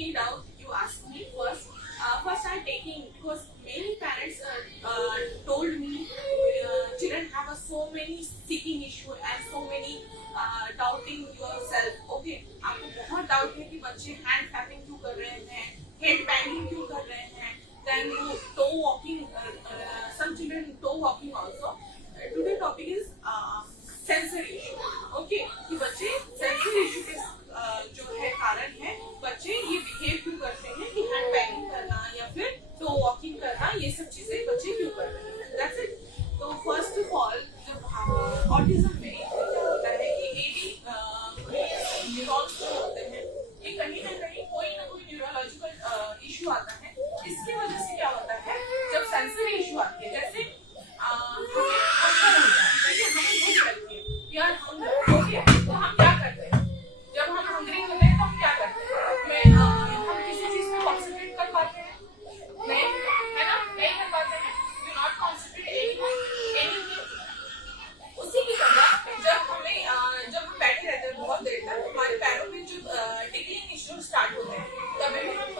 any doubt you ask me first. First I'm taking, because many parents told me children have so many seeking issue and so many doubting yourself. Okay, आपको बहुत doubt है कि बच्चे hand clapping क्यों कर रहे हैं, head banging क्यों कर रहे हैं, then toe walking, some children toe walking also. Today topic is sensory issue. Okay, कि बच्चे sensory issue के जो है कारण है, बच्चे ये बिहेव क्यों करते हैं कि हैंड बैंगिंग करना या फिर टो वॉकिंग करना, ये सब चीजें बच्चे क्यों कर रहे हैं. That's it. तो फर्स्ट ऑफ ऑल जब ऑटिज्म में क्या होता है कि एडी न्यूरॉन्स जो होते हैं, ये कहीं ना कोई न्यूरोलॉजिकल इशू आता है. इसकी वजह से क्या होता है, जब सेंसरी इशू आती है, जैसे हमें भूख लगती है यार, हम तो हम क्या करते हैं, जब हम हंग्री होते हैं तो हम क्या करते हैं, हम किसी चीज पे कॉन्सेंट्रेट कर पाते हैं, नहीं है ना, नहीं कर पाते हैं. You not concentrate anything. उसी की तरह जब हम बैठे रहते हैं बहुत देर तक, हमारे पैरों में जो टिकलिंग इश्यू स्टार्ट होते हैं, तभी भी हम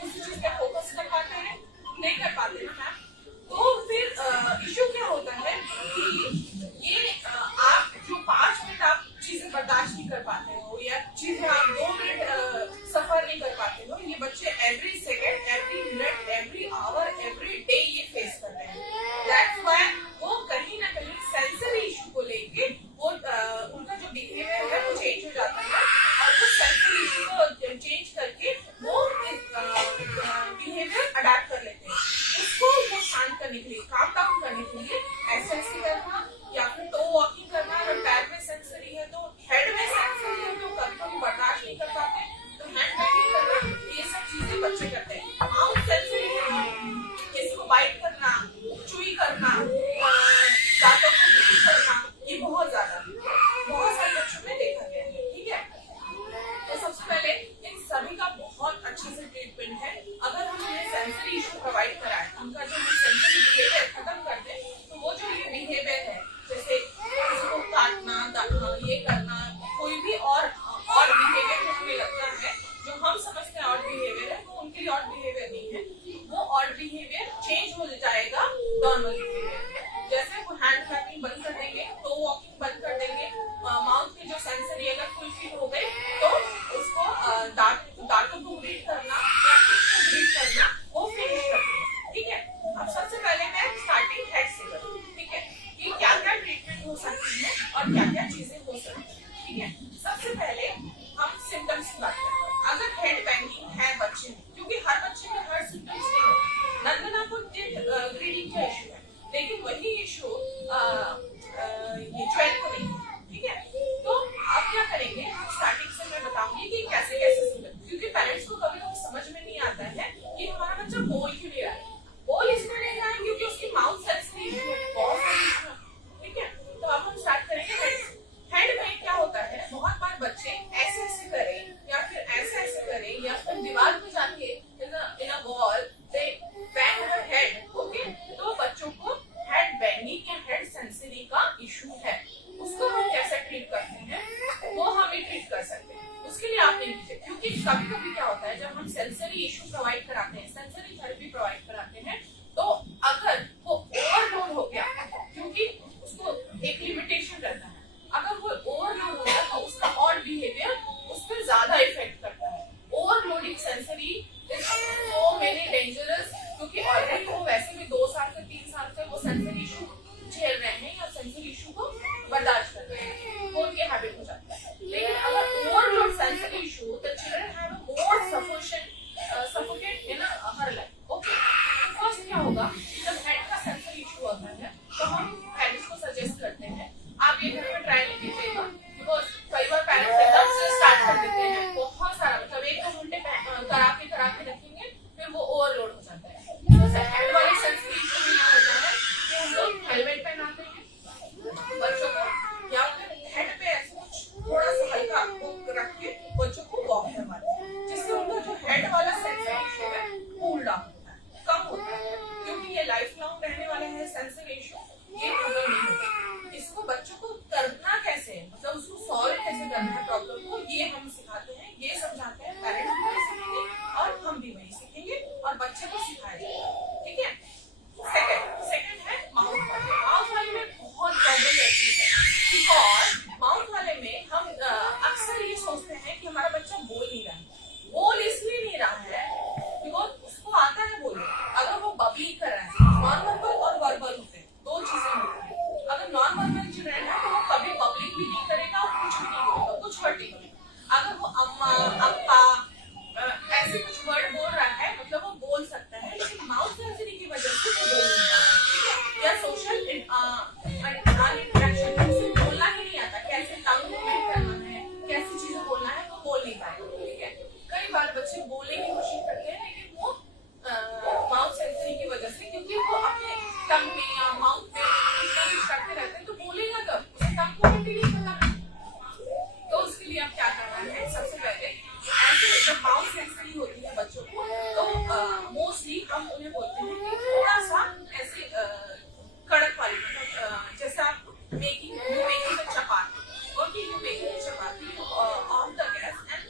किसी चीज पे फोकस कर पाते हैं, नहीं कर पाते हैं मैम. तो फिर इश्यू क्या होता है कि ये आप जो 5 मिनट आप चीजें बर्दाश्त नहीं कर पाते हो, या चीजें आप 2 मिनट सफर नहीं कर पाते हो, ये बच्चे every second, every minute, every hour, every day ये फेस कर रहे हैं. दैट्स व्हाई वो कहीं ना कहीं सेंसरी इशू को लेके वो उनका जो बिहेवियर है वो चेंज हो जाता है, और वो सेंसरी इशू को चेंज करके वो बिहेवियर अडैप्ट कर लेते हैं. उसको वो शांत करने के लिए, काम करने के लिए ऐसे करना, या फिर टो वॉकिंग करना. अगर पैर में सेंसरी है तो हेड में सेंसरी है तो कभी बर्दाश्त नहीं कर पाते, तो हैंड बैंगिंग करना, ये सब चीजें बच्चे करते हैं. माउथ सेंसरी है, किसी को बाइट करना, चुई करना, दांतों को ब्लीच करना, ये बहुत सारे बच्चों में देखा गया है. ठीक है, तो सबसे पहले इन सभी का बहुत अच्छे से ट्रीटमेंट है. अगर हम उन्हें सेंसरी इशू प्रोवाइड कराएं, उनका जो सेंसरी बिहेवियर खत्म कर दें, तो वो जो ये बिहेवियर है, जैसे किसी को काटना, ये करना, कोई भी और बिहेवियर जो हमें लगता है, जो हम समझते हैं और बिहेवियर है, वो उनके लिए और बिहेवियर नहीं है. वो और बिहेवियर चेंज हो जाएगा नॉर्मल बिहेवियर. जैसे वो हैंड क्लैपिंग बंद कर देंगे, टो वॉकिंग बंद कर देंगे, माउथ की जो सेंसरी अगर फुलफिल हो गई तो उसको दांतों को ब्रीथ करना या ब्रीथ करना वो फिनिश करते हैं. ठीक है, अब सबसे पहले मैं स्टार्टिंग हेड से करूँ. ठीक है, कि क्या क्या ट्रीटमेंट हो सकती है और क्या क्या चीजें हो सकती है. ठीक है, सबसे पहले हम सिम्टम्स की बात करते हैं. अगर हेड बैंगिंग है बच्चे में, क्योंकि हर बच्चे में हर सिम्टम्स नहीं होते, नंदना को ग्रीडिंग का इशू है, लेकिन वही इशू ये 12 को नहीं है. ठीक है, तो आप क्या करेंगे, स्टार्टिंग से मैं बताऊंगी कि कैसे सिम्टम, क्योंकि पेरेंट्स को कभी कभी समझ में नहीं आता है कि हमारा बच्चा बोल क्यों नहीं रहा है. बोल इसमें नहीं रहा है क्योंकि उसकी माउथ सेंसरी बहुत सारी इशू है. ठीक है, तो अब हम स्टार्ट करेंगे हेड से. हेड में क्या होता है, बहुत बार बच्चे ऐसे करें या फिर ऐसे करें या फिर दीवार पे जाके in a wall they bang their head. Okay, तो बच्चों को हेड बैंगिंग या हेड सेंसरी का इशू है. उसको हम कैसे ट्रीट करते हैं, वो हम ही ट्रीट कर सकते हैं. उसके लिए आप नहीं कीजिए, क्योंकि कभी कभी क्या होता है, जब हम सेंसरी इशू प्रोवाइड कराते हैं, सेंसरी थेरेपी प्रोवाइड कराते हैं, तो अगर वो ओवरलोड हो गया, क्योंकि उसको एक लिमिटेशन रहता है, अगर वो ओवरलोड हो गया तो उसका और बिहेवियर उस पर ज्यादा इफेक्ट करता है. Overloading sensory is so many dangerous, क्योंकि ऑलरेडी वो वैसे भी 2 साल से 3 साल से वो सेंसरी इशू झेल रहे हैं या सेंसरी इशू को बर्दाश्त कर रहे हैं, वो उनके हैबिट हो जाता है. लेकिन अगर overload sensory issue, the children have a more suffocate in her life. Okay, तो फर्स्ट क्या होगा, जब हेड का सेंसरी इशू होता है तो हम पेरेंट्स को सजेस्ट करते हैं आप ये घर में ट्राई नहीं कीजिएगा, बिकॉज कई बार पेरेंट्स एकदम से स्टार्ट कर देते हैं, बहुत सारा, मतलब 1-2 घंटे करा के रखेंगे, फिर वो ओवरलोड हो जाता है. जैसे हेड वाली सेंसरी इशू में क्या होता है कि हम लोग हेलमेट पहनाते हैं बच्चों को, या फिर हेड पे ऐसे कुछ थोड़ा सा हल्का रख के बच्चों को वॉक करवाते हैं, जिससे उनका जो हेड वाला सेंसरी इशू है कूल डाउन होता है, कम होता है. क्योंकि ये लाइफ लॉन्ग रहने वाले हैं सेंसरी इशू, ये खत्म नहीं होता. इसको बच्चों को करना कैसे, मतलब उसको सॉल्व कैसे करना है प्रॉब्लम को, ये हम सिखाते हैं, ये समझाते हैं. पेरेंट्स भी सीखेंगे बच्चे को सिखाया जाए, ठीक है। सेकंड है माउथ वाले। माउथ वाले में बहुत प्रॉब्लम रहती है, बिकॉज माउथ वाले में हम अक्सर ये सोचते हैं कि हमारा बच्चा बोल नहीं रहा है। बोल इसलिए नहीं रहा है बिकॉज उसको आता है बोलने। अगर वो बबली कर रहा है, नॉन वर्बल और वर्बल होते हैं, दो चीजें होती हैं। अगर नॉन वर्बल चिल्ड्रन है तो वो कभी बबलिंग भी नहीं करेगा और कुछ भी नहीं होगा, कुछ हर्ट नहीं होगा। अगर वो अम्मा अप्पा ऐसे कुछ वर्ड बोल रहा है, मतलब वो बोल सकता है, लेकिन माउथ सेंसरी की वजह से वो बोल नहीं रहा है, ठीक है। या सोशल इंटरेक्शन उसे बोलना ही नहीं आता, कैसे टंग मूवमेंट करना है, कैसी चीजें बोलना है, वो बोल नहीं पाएगा, ठीक है। कई बार बच्चे बोलने की कोशिश करते हैं लेकिन वो माउथ सेंसरी की वजह से, क्योंकि वो अपने टंग में या माउथ में इतना कुछ करते रहते हैं, तो बोलेगा कब? उसे टंग मूवमेंट ही नहीं पता। तो उसके लिए आप क्या करना है, सबसे पहले ऐसे जब माउथ सेंसरी होती है बच्चों को, तो मोस्टली हम उन्हें बोलते हैं कि थोड़ा सा ऐसे कड़क वाली, मतलब जैसे आप making chapati, okay, you making chapati on the gas and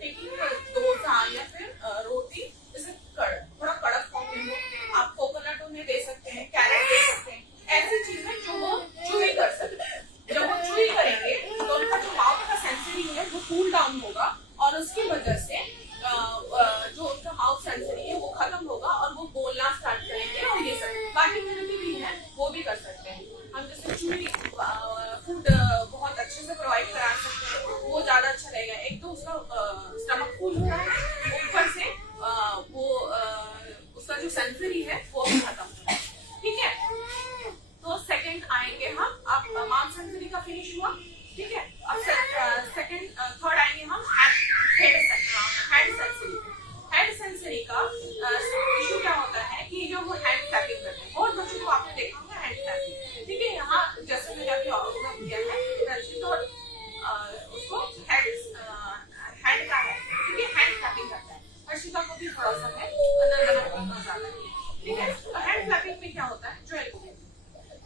taking dosa या फिर रोटी, जैसे थोड़ा कड़क फॉर्म में हो। आप कोकोनट उन्हें दे सकते हैं, कैरेट दे सकते हैं, ऐसी चीजें जो वो चूई कर सकते हैं। जब वो चूई करेंगे तो उनका जो माउथ का सेंसरी है वो कूल डाउन होगा, और उसकी वजह से जो उनका माउथ सेंसरी है वो खत्म होगा और वो बोलना स्टार्ट करेंगे। और ये सब बाकी थेरेपी भी है, वो भी कर सकते हैं हम, जैसे चूई फूड बहुत अच्छे से प्रोवाइड करा सकते हैं, वो ज्यादा अच्छा रहेगा। एक तो उसका स्टमक फुल होता है, ऊपर से वो उसका जो सेंसरी है वो भी खत्म होता है, ठीक है। तो सेकंड आएंगे हम, अब माउथ सेंसरी का फिनिश हुआ, ठीक है। अब थर्ड आएंगे हम हेड सेंसरी। हेड सेंसरी का इशू क्या होता है कि जो वो हैंड क्लैपिंग करते हैं, बहुत बच्चों को आपने देखा होगा हैंड क्लैपिंग, ठीक है। यहाँ जैसे मैंने अभी ऑब्जर्व किया है रचित और उसको हैंड का है, ठीक है, हैंड क्लैपिंग करता है। हर्षिता को भी थोड़ा सा है, अंदर ज्यादा है, ठीक है। तो हैंड क्लैपिंग में क्या होता है, जो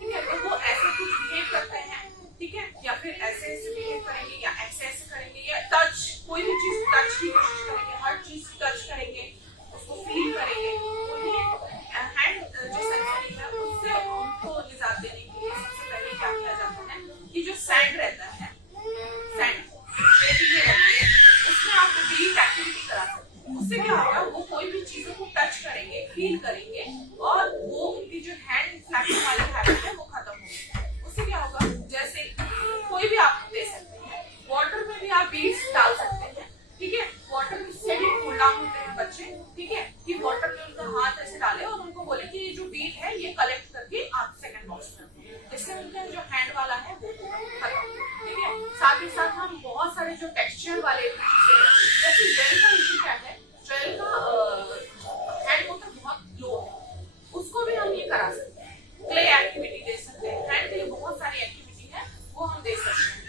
ठीक है, तो वो ऐसे कुछ बिहेव करते हैं, ठीक है, या फिर ऐसे बिहेव करेंगे, या ऐसे करेंगे, या टच, कोई भी चीज टच की कोशिश करेंगे, हर चीज टच करेंगे, उसको फील करेंगे। हैंड जो सेंसरी है उससे उनको निजात देने के लिए सबसे पहले क्या किया जाता है कि जो सैंड रहता है, सैंड रहती है, उसमें आप रिपीट एक्टिविटी करा सकते हैं। उससे क्या होगा, वो कोई भी चीजों को टच करेंगे, फील करेंगे, और वो उनकी जो हैंड फ्लैपिंग वाली हैबिट है वो खत्म होगी। उससे क्या होगा, जैसे कोई भी आप दे सकते हैं, वाटर में भी आप बीड्स डाल सकते हैं, ठीक है। वाटर से भी कूल डाउन होते हैं बच्चे, ठीक है, कि वाटर में उनका हाथ ऐसे डाले और उनको बोले कि ये जो बीड है ये कलेक्ट करके आप सेकंड बॉक्स में, इससे उनका जो हैंड वाला है वो खत्म, ठीक है। साथ ही साथ हम बहुत सारे जो टेक्सचर वाले चीजें, जैसे जेल का इशू क्या है, जेल का हैंड होता बहुत लो है, उसको भी हम ये करा सकते हैं। क्ले एक्टिविटी दे सकते हैं, हैंड के लिए बहुत सारी एक्टिविटी है वो हम दे सकते हैं,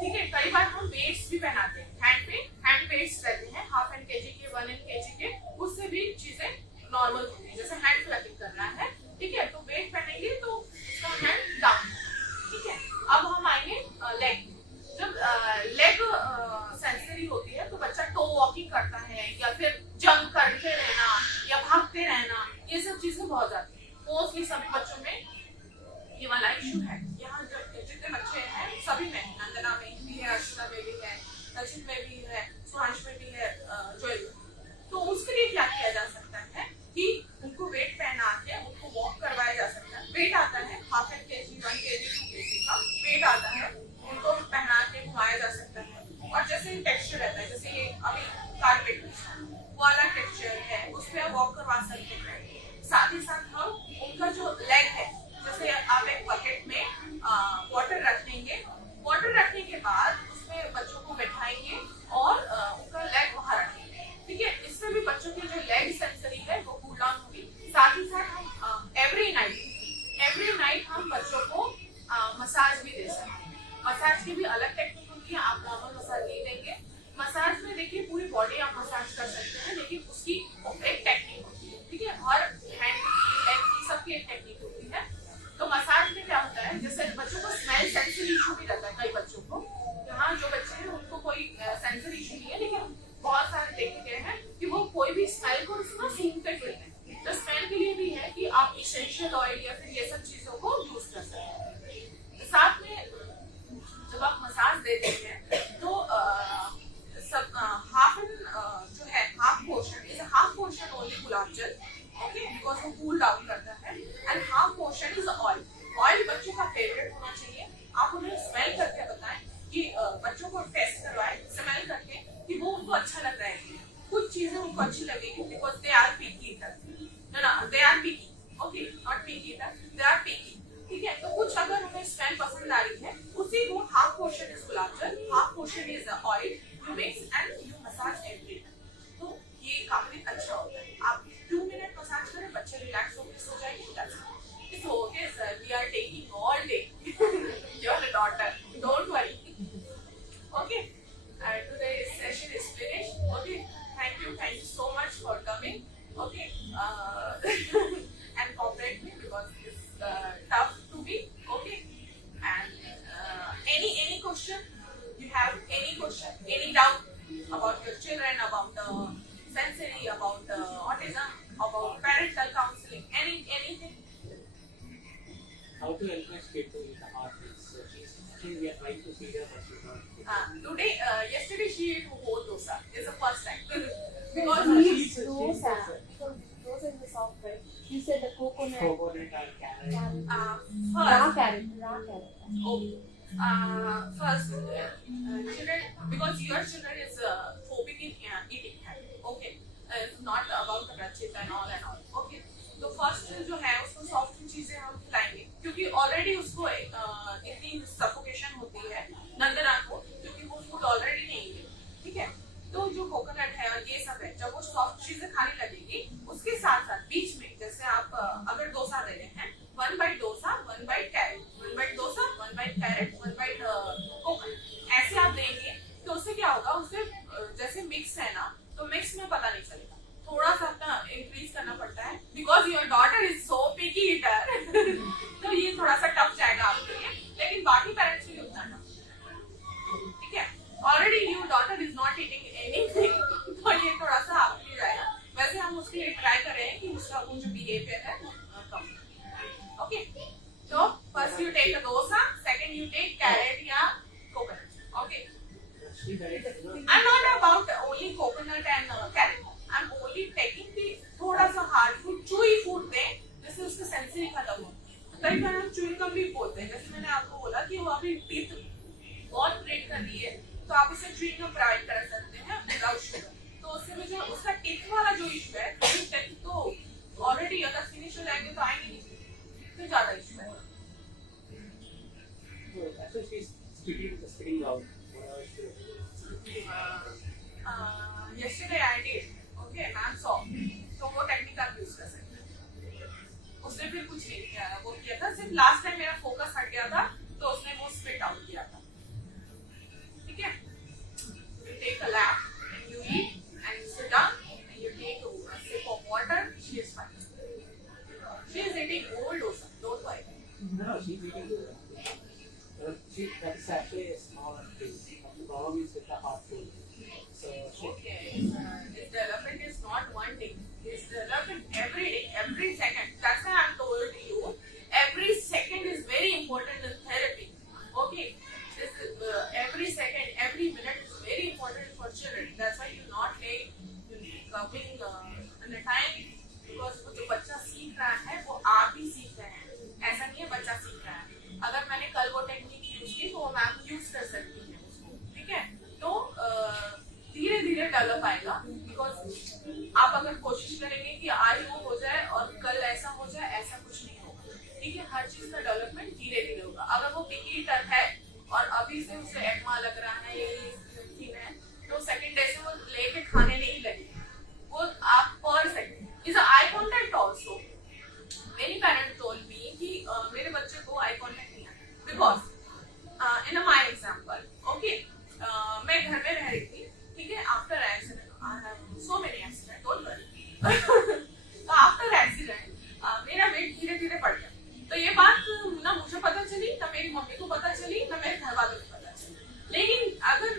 ठीक है। कई बार हम वेट्स भी पहनाते हैं हैंड पे, हैंड वेट्स रहते हैं हाफ एन केजी के, 1 kg के, उससे भी चीजें नॉर्मल होती है। जैसे हैंड क्लैपिंग करना है, ठीक है, तो वेट पहनेंगे तो उसका हैंड डाउन, ठीक है। अब हम आएंगे लेग। जब लेग सेंसरी होती है तो बच्चा टो वॉकिंग करता है, या फिर जंप करते रहना, या भागते रहना, ये सब चीजें बहुत जाती है। मोस्टली सभी बच्चों में ये वाला इशू है। यहाँ जितने बच्चे हैं सभी में, नंदना में भी है, अर्शिता में भी है, रचित में भी है, सुहांश में भी है, जोयल। तो उसके लिए क्या किया जा सकता है कि उनको वेट पहना के उनको वॉक करवाया जा सकता है। वेट आता है half an KG, 1 kg, 2 kg का वेट आता है, उनको पहना के घुमाया जा सकता है। और जैसे टेक्सचर रहता है, जैसे ये अभी कारपेट वाला टेक्सचर है, उस पर आप वॉक करवा सकते हैं। साथ ही साथ हम उनका जो लेग है, जैसे आप एक बकेट में वाटर रख देंगे, वाटर रखने के बाद उसमें बच्चों को बैठाएंगे और उनका लेग वहां रखेंगे, ठीक है। इससे भी बच्चों की जो लेग सेंसरी है वो कूल डाउन होगी। साथ ही साथ हम एवरी नाइट हम बच्चों को मसाज भी दे सकते हैं। मसाज की भी अलग टेक्निक होती है, आप नॉर्मल मसाज नहीं देंगे। मसाज में देखिए पूरी बॉडी आप मसाज कर सकते हैं, लेकिन उसकी एक टेक्निक होती है, ठीक है। हर हैंड की, लेग की, सबकी एक टेक्निक होती है। तो मसाज में क्या होता है, जैसे बच्चों को स्मेल सेंसरी इशू भी रहता है, कई बच्चों को, यहाँ जो बच्चे हैं उनको कोई सेंसरी इशू नहीं है, लेकिन बहुत सारे देखे गए हैं कि वो कोई भी स्मेल को सूंघते फिरते हैं, एसेंशियल ऑयल या फिर ये सब चीजों को यूज कर सकते हैं। साथ में जब आप मसाज देते हैं तो सब हाफ जो है half portion is half portion only गुलाब जल, ओके, बिकॉज वो कूल डाउन करता है, and half portion is oil. Oil बच्चों का फेवरेट होना चाहिए। आप उन्हें स्मेल करके बताएं कि बच्चों को टेस्ट करवाएं स्मेल करके कि वो उनको अच्छा लग रहा है। कुछ चीजें उनको अच्छी लगेगी because they are picky eater, they are picky, okay, not picky eater, they are picky, ठीक है। तो कुछ अगर उन्हें स्मेल पसंद आ रही है उसी को हाफ पोर्शन इज गुलाब जल, half portion is oil, you mix and you massage every time. तो ये काफी अच्छा होता है। आप 2 मिनट मसाज करें, बच्चे रिलैक्स होकर सो जाएंगे। It's okay, sir. We are taking all day. You're a daughter. Don't worry. Okay. Today's session is finished. Okay. Thank you so much for coming. Okay. And cooperate me because it's tough to be. Okay. And any question you have, any question, any doubt about your children, about sensory, about autism, about parental counseling, anything. How to encourage kid to eat the hard things? So we are trying to feed her, but she's not. Yesterday she ate whole dosa. It's the first time. Because No, he she's- eats dosa. Because dosa is the soft bread. You said the coconut. Coconut and carrot. Raw First, carrot. okay. First, children, because your children is phobic in eating habit. Okay. It's not about the rachit and all. Okay. तो first जो है उसको soft चीजें हम खिलाएंगे क्योंकि already उसको इतनी सफोकेशन होती है नंदना को, क्योंकि वो फूड ऑलरेडी नहीं है, ठीक है। तो जो कोकोनट है और ये सब है, जब वो सॉफ्ट चीजें खाने लगेगी उसके साथ साथ बीच में जैसे आप अगर डोसा दे रहे हैं, 1 bite dosa, 1 bite carrot, 1 bite dosa, 1 bite carrot, 1 bite coconut, ऐसे आप देंगे तो उससे क्या होगा, उससे जैसे मिक्स है ना, तो मिक्स में पता नहीं चलेगा, थोड़ा सा अपना इंक्रीज करना पड़ता है because your daughter is so picky eater. तो ये थोड़ा सा टफ जाएगा आपके लिए, लेकिन बाकी पेरेंट्स के लिए उतना टफ, ठीक है। Already your daughter is not eating anything, तो ये थोड़ा सा आपके लिए जाएगा। वैसे हम उसके लिए ट्राई कर रहे हैं कि उसका वो जो बिहेवियर है वो कम। ओके, तो first you take a dosa, second you take carrot या coconut. Okay, I'm not about only coconut and carrot. I'm only taking the थोड़ा सा हार्ड फूड, चूई फूड दें जिससे उसका सेंसरी खत्म हो। कई बार हम चूइंग गम भी बोलते हैं, जैसे मैंने आपको बोला कि वो अभी टीथ बहुत ब्रेक कर रही है, तो आप उसे चूइंग गम प्रोवाइड कर सकते हैं विदाउट शुगर। तो उससे में जो उसका टीथ वाला जो इशू है, टीथ तो ऑलरेडी अगर फिनिश हो जाएंगे तो आएंगे नहीं, तो ज्यादा इशू है। So she's spitting out. Yesterday I did, okay, ma'am saw, तो वो टेक्निक आप यूज कर सकते हैं। उसने फिर कुछ नहीं किया, वो किया था सिर्फ लास्ट टाइम मेरा फोकस हट गया था, तो उसने वो स्पिट आउट किया था, ठीक है। You take a lap and you eat and you sit down and you take a sip of water. She is fine. She is eating old dosa, don't worry. No, she's eating good. That's actually a small thing. The problem is with the hard food. So Okay, his development is not one day. His development every day, every second. That's why I'm told you, every second is very important in therapy. Okay, this is, every second, every minute is very important for children. That's why you not late, you coming in the time, because वो जो बच्चा सीख रहा है वो आप भी सीख रहे हैं, ऐसा नहीं है बच्चा सीख रहा है। अगर मैंने कल वो टेक्निक यूज की तो वो मैम यूज कर सकती है उसको, ठीक है। तो धीरे धीरे डेवलप आएगा, बिकॉज आप अगर कोशिश करेंगे कि आज वो हो जाए और कल ऐसा हो जाए, ऐसा कुछ नहीं होगा, ठीक है। हर चीज का डेवलपमेंट धीरे धीरे होगा। अगर वो पिकी ईटर है और अभी से उसे एडमा लग रहा है, ये है, तो सेकंड डे से वो लेके खाने नहीं लगेगी, वो आप पर second is eye contact also. Many parents told me कि मेरे बच्चे को आई कॉन्टैक्ट नहीं आता, because in my example, okay, मैं घर में रह रही थी, ठीक है, after accident, I have so many accident, don't worry. तो आफ्टर एक्सीडेंट मेरा वेट धीरे धीरे बढ़ गया, तो ये बात ना मुझे पता चली, ना मेरी मम्मी को पता चली, ना मेरे घर वालों को पता चली। लेकिन अगर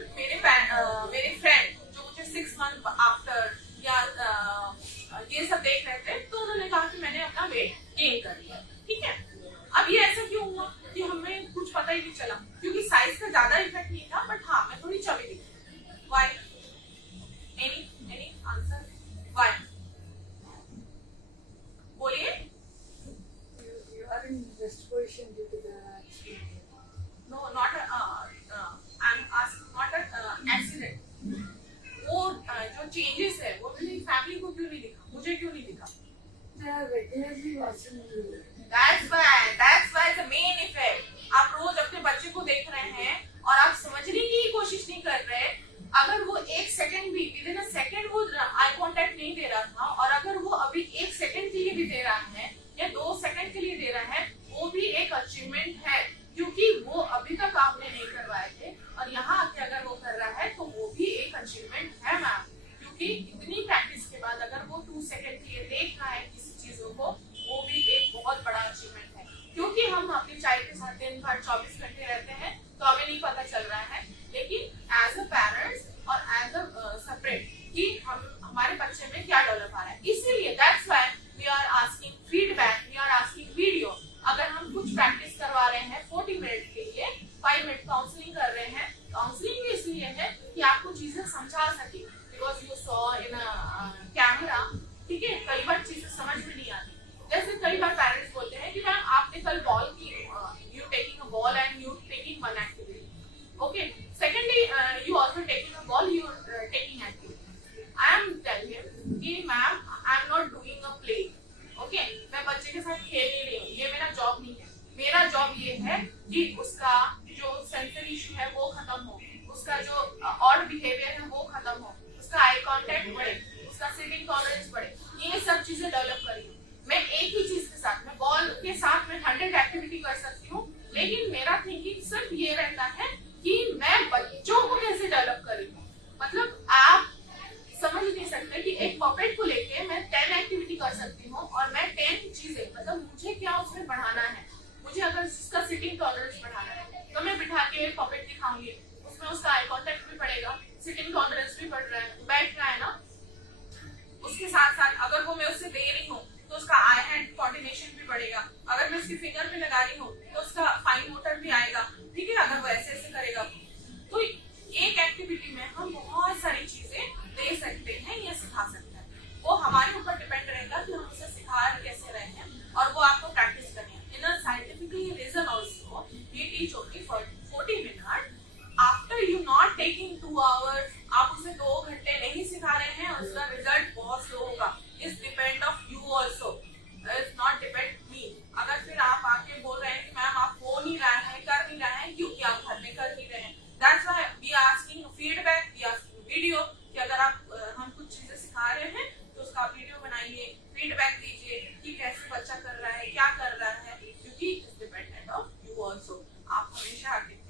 चेंजेस है वो मेरी फैमिली को क्यों नहीं दिखा, मुझे क्यों नहीं दिखा? They are regularly watching you. That's why the main effect. आप रोज अपने बच्चे को देख रहे हैं और आप समझने की कोशिश नहीं कर रहे। अगर वो एक सेकंड भी विदिन अ सेकंड वो आई कांटेक्ट नहीं दे रहा था, और अगर वो अभी एक सेकंड के लिए भी दे रहा है या 2 सेकंड के लिए दे रहा है, वो भी एक अचीवमेंट है, क्योंकि वो अभी तक आपने नहीं करवाए थे और यहाँ आके अगर वो कर रहा है तो वो भी एक अचीवमेंट है मैम। क्योंकि इतनी प्रैक्टिस के बाद अगर वो 2 सेकंड के लिए देख रहा है किसी चीजों को, वो भी एक बहुत बड़ा अचीवमेंट है। क्योंकि हम अपनी चाइल्ड के साथ दिन भर 24 घंटे रहते हैं तो हमें नहीं पता चल रहा है, लेकिन एज अ पेरेंट्स और एज अ सेपरेट कि हम हमारे बच्चे में क्या डेवलप आ रहा है, इसीलिए that's why we are asking feedback, we are asking video. अगर हम कुछ प्रैक्टिस करवा रहे हैं 40 मिनट के लिए, 5 मिनट काउंसलिंग कर रहे हैं, काउंसलिंग भी इसलिए है कि आपको चीजें समझा सके, because you saw in camera, ठीक है। कई बार चीजें समझ में नहीं आती, जैसे कई बार पेरेंट्स बोलते हैं कि मैम आपने कल बॉल की, you taking a ball and you taking one activity, okay, secondly you also taking a ball, you taking activity. I am telling him कि ma'am I am not doing a play, okay, मैं बच्चे के साथ खेल नहीं रही हूँ, ये मेरा जॉब नहीं है। मेरा जॉब ये है कि उसका जो सेंसरी इशू है वो खत्म हो, उसका जो ऑड बिहेवियर है वो खत्म हो, उसका आई कांटेक्ट बढ़े, उसका सिटिंग टॉलरेंस बढ़े, ये सब चीजें डेवलप करी। मैं एक ही चीज के साथ, मैं बॉल के साथ में 100 एक्टिविटी कर सकती हूँ, लेकिन मेरा थिंकिंग सिर्फ ये रहता है कि मैं बच्चों को कैसे डेवलप करूँ। मतलब आप समझ नहीं सकते कि एक पपेट को लेके मैं 10 एक्टिविटी कर सकती हूँ और मैं 10 चीजें, मतलब मुझे क्या उसमें बढ़ाना है, मुझे अगर उसका सिटिंग टॉलरेंस बढ़ाना है तो मैं बिठा के पपेट दिखाऊंगी, उसमें उसका आई कांटेक्ट भी बढ़ेगा, सिटिंग टॉलरेंस भी बढ़ रहा है, बैठ रहा है ना। उसके साथ साथ अगर वो मैं उससे दे रही हूँ तो उसका आई हैंड कोऑर्डिनेशन भी बढ़ेगा, अगर मैं उसकी फिंगर पे लगा रही हूँ तो उसका फाइन मोटर भी आएगा, ठीक है, अगर वो ऐसे ऐसे करेगा। तो एक एक्टिविटी में हम बहुत सारी चीजें दे सकते हैं या सिखा सकते हैं, वो हमारे ऊपर डिपेंड रहेगा कि हम उसे सिखा कैसे रहे हैं, और वो आपको प्रैक्टिस करनी है। In a scientifically reason also we teach only for 40 minute, after you not taking 2 hours, आप उसे 2 घंटे नहीं सिखा रहे हैं, उसका रिजल्ट बहुत स्लो होगा। It's depend of you also, it's not depend me. अगर फिर आप आके बोल रहे हैं कि मैम आप हो नहीं रहा है, कर नहीं रहा है, क्योंकि आप घर में कर नहीं रहे हैं, that's why we are asking feedback, we are asking video, कि अगर आप हम कुछ चीजें सिखा रहे हैं तो उसका वीडियो बनाइए, फीडबैक दीजिए कि कैसे बच्चा कर रहा है, क्या कर रहा है, क्योंकि it's dependent of you also. आप हमेशा आगे